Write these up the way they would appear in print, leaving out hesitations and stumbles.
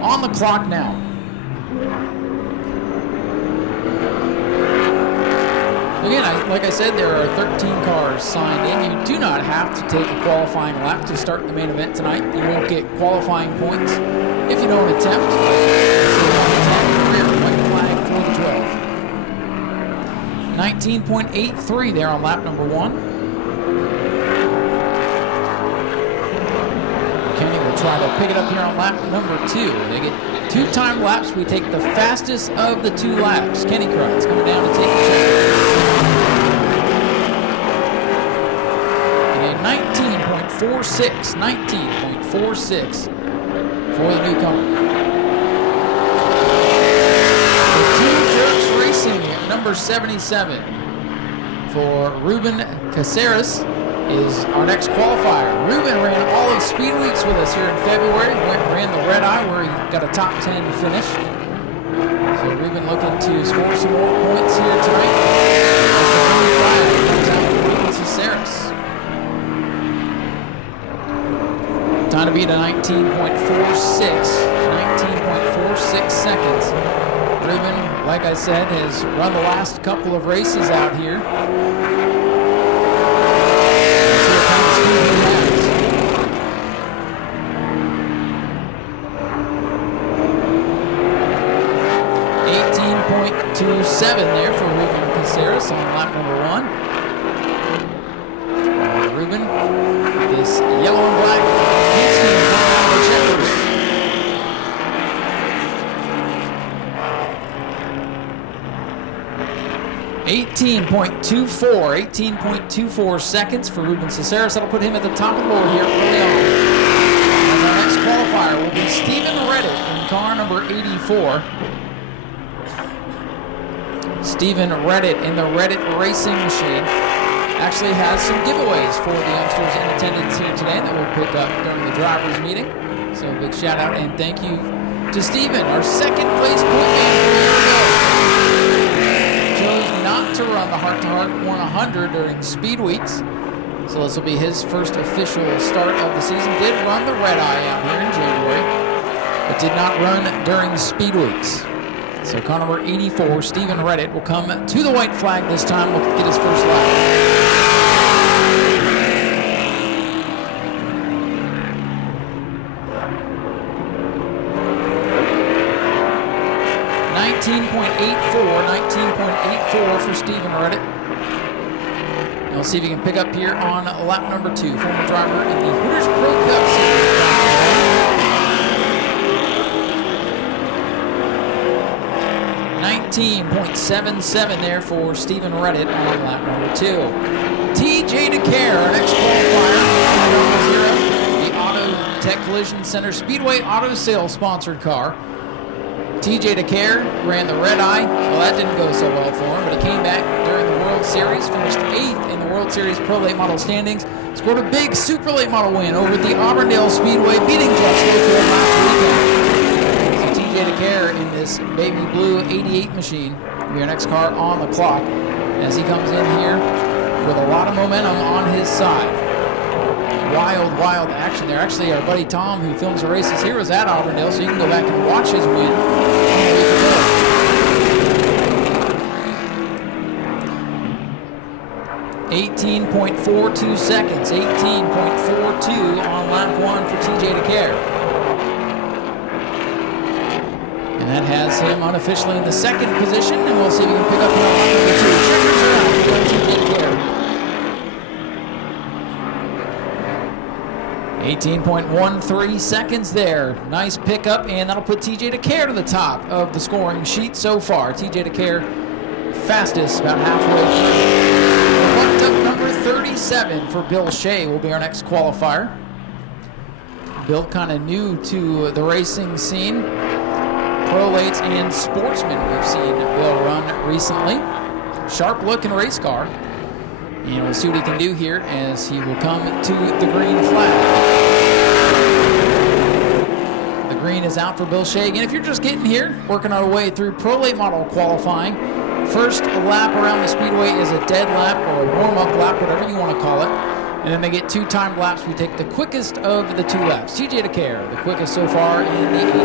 on the clock now. Again, like I said, there are 13 cars signed in. You do not have to take a qualifying lap to start the main event tonight. You won't get qualifying points if you don't attempt. White flag for the 12. 19.83 there on lap number 1. Kenny will try to pick it up here on lap number 2. They get 2 time laps. We take the fastest of the 2 laps. Kenny Kreitz coming down to take the check. 19.46 for the newcomer. The Two Jerks Racing, number 77 for Ruben Caceres is our next qualifier. Ruben ran all of Speed Weeks with us here in February. Ran the Red Eye where he got a top 10 finish. So Ruben looking to score some more points here tonight. As the green flag comes out for Ruben Caceres. Time to beat a 19.46 seconds. Ruben, like I said, has run the last couple of races out here. Let's see what kind of speed he has. 18.27 there for Ruben Caceres on lap number 1. Ruben, this yellow and black paint scheme coming out of the checkers. 18.24 seconds for Ruben Caceres. That'll put him at the top of the board here early on. And our next qualifier will be Stephen Reddit in car number 84. Stephen Reddit in the Reddit Racing Machine actually has some giveaways for the youngsters in attendance here today that we'll pick up during the drivers meeting. So a big shout out and thank you to Stephen, our second place point man for the year. Chose not to run the heart-to-heart 100 during Speed Weeks. So this will be his first official start of the season. Did run the Red Eye out here in January, but did not run during Speed Weeks. So car number 84, Stephen Reddit, will come to the white flag this time. We'll get his first lap. 19.84 for Stephen Reddit. And we'll see if he can pick up here on lap number 2. Former driver in the Hoosier Pro Cup Series. 19.77 there for Stephen Reddit on lap number 2. TJ DeCare, our next qualifier, the Auto Tech Collision Center Speedway Auto Sales sponsored car. TJ DeCare ran the Red Eye. Well, that didn't go so well for him, but he came back during the World Series, finished 8th in the World Series Pro Late Model standings, scored a big Super Late Model win over the Auburndale Speedway, beating Jeff Schofield last weekend. So TJ DeCare in this baby blue 88 machine will be our next car on the clock as he comes in here with a lot of momentum on his side. Wild action there. Actually, our buddy Tom, who films the races here, was at Auburndale, so you can go back and watch his win. 18.42 seconds. 18.42 on lap 1 for TJ DeCare. And that has him unofficially in the second position, and we'll see if we can pick up on lap number 2. Checkers are out for TJ DeCare. 18.13 seconds there. Nice pickup, and that'll put TJ DeCare to the top of the scoring sheet so far. TJ DeCare fastest, about halfway through. Bumped up number 37 for Bill Shea will be our next qualifier. Bill kind of new to the racing scene. Prolates and Sportsman we've seen Bill run recently. Sharp looking race car. And we'll see what he can do here as he will come to the green flag. The green is out for Bill Shea. Again, if you're just getting here, working our way through Pro Late Model qualifying, first lap around the Speedway is a dead lap or a warm-up lap, whatever you want to call it. And then they get 2 timed laps. We take the quickest of the 2 laps. TJ DeCare, the quickest so far in the 80.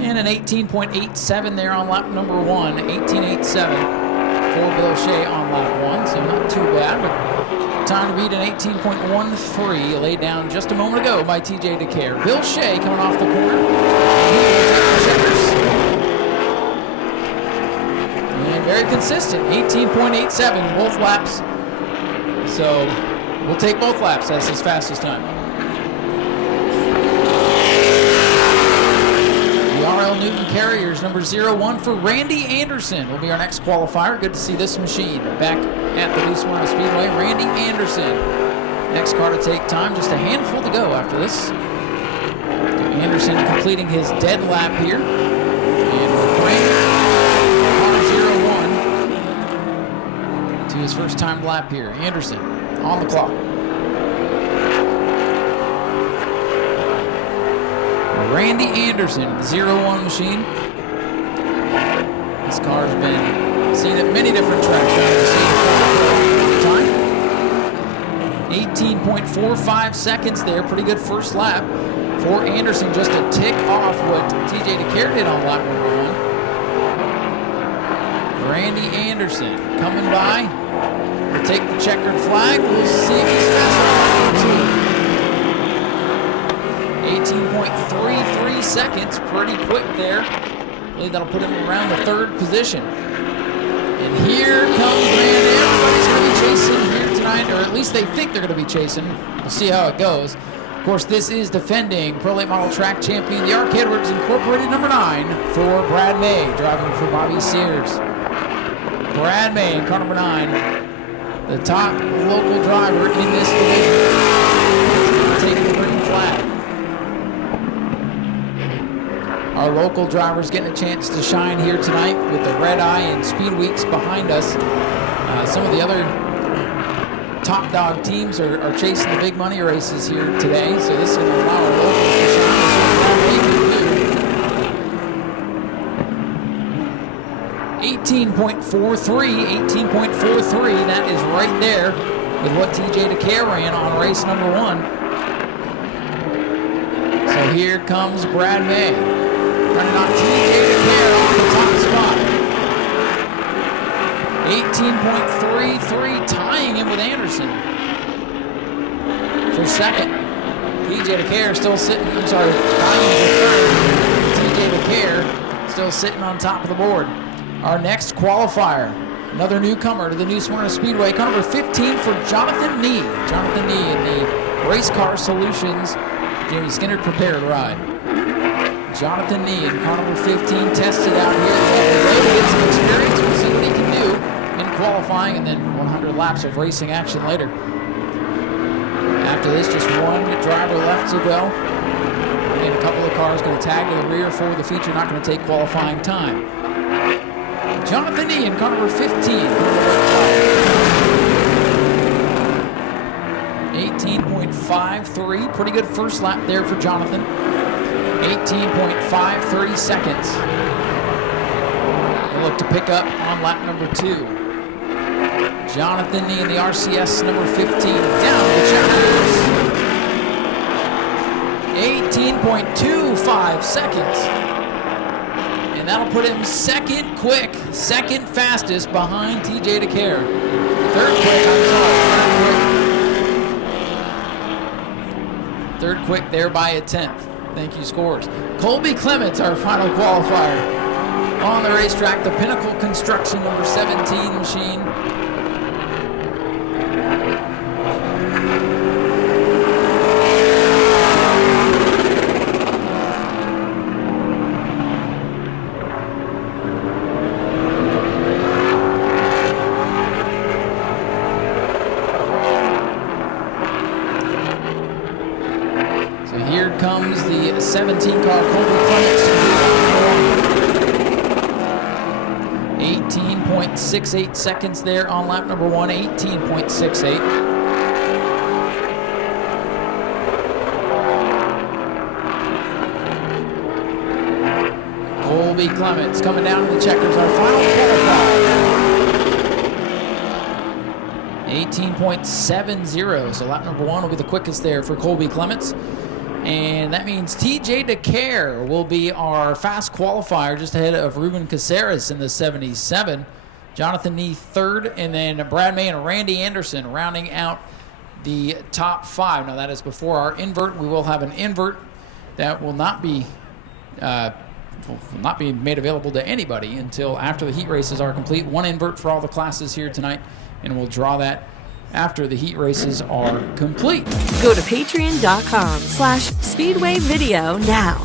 And an 18.87 there on lap number 1. 18.87 for Bill Shea on lap 1, so not too bad. But time to beat an 18.13 laid down just a moment ago by TJ DeCare. Bill Shea coming off the corner. And very consistent, 18.87 both laps. So we'll take both laps. That's his fastest time. The RL Newton Carriers, number 01 for Randy Anderson will be our next qualifier. Good to see this machine back at the Smyrna Speedway. Randy Anderson, next car to take time. Just a handful to go after this. Anderson completing his dead lap here. And Randy, car 01 to his first time lap here. Anderson on the clock. Randy Anderson, the 01 machine. This car's been seen at many different tracks down the time. 18.45 seconds there. Pretty good first lap for Anderson, just a tick off what TJ DeCare did on lap number 1. Randy Anderson coming by. We'll take the checkered flag. We'll see if he's faster on lap 2. 18.33 seconds, pretty quick there. I believe that'll put him around the 3rd position. And here comes Randy. Everybody's going to be chasing here tonight, or at least they think they're going to be chasing. We'll see how it goes. Of course, this is defending Pro Late Model Track champion, the Arcade Works Incorporated number 9 for Brad May, driving for Bobby Sears. Brad May in car number 9, the top local driver in this division, taking the green flag. Our local drivers getting a chance to shine here tonight with the Red Eye and Speed Weeks behind us. Some of the other top dog teams are chasing the big money races here today, so this is going to allow our locals to shine. 18.43, that is right there with what TJ DeCare ran on race number 1. So here comes Brad May. Running on TJ DeCare on the top spot. 18.33, tying him with Anderson for second. TJ DeCare still sitting, tying him for third. TJ DeCare still sitting on top of the board. Our next qualifier, another newcomer to the New Smyrna Speedway, car number 15 for Jonathan Nee. Jonathan Nee in the Race Car Solutions Jamie Skinner prepared ride. Jonathan Nee in car number 15 tested out here today to get some experience. We'll see what he can do in qualifying, and then 100 laps of racing action later. After this, just one driver left to go. And a couple of cars going to tag to the rear for the feature, not going to take qualifying time. Jonathan Nee in car number 15. 18.53, pretty good first lap there for Jonathan. 18.53 seconds. He'll look to pick up on lap number 2. Jonathan Nee in the RCS number 15. Down to the checkers. 18.25 seconds. And that'll put him second quick, second fastest behind TJ DeCare. Third quick there by a 10th. Thank you, scores. Colby Clements, our final qualifier. On the racetrack, the Pinnacle Construction number 17 machine. Here comes the 17 car Colby Clements. 18.68 seconds there on lap number 1. 18.68. Colby Clements coming down to the checkers. Our final qualifier. 18.70. So lap number 1 will be the quickest there for Colby Clements. And that means TJ DeCare will be our fast qualifier, just ahead of Ruben Caceres in the 77. Jonathan Nee third, and then Brad May and Randy Anderson rounding out the top 5. Now that is before our invert. We will have an invert that will not be made available to anybody until after the heat races are complete. One invert for all the classes here tonight, and we'll draw that after the heat races are complete. Go to patreon.com/Speedway Video now.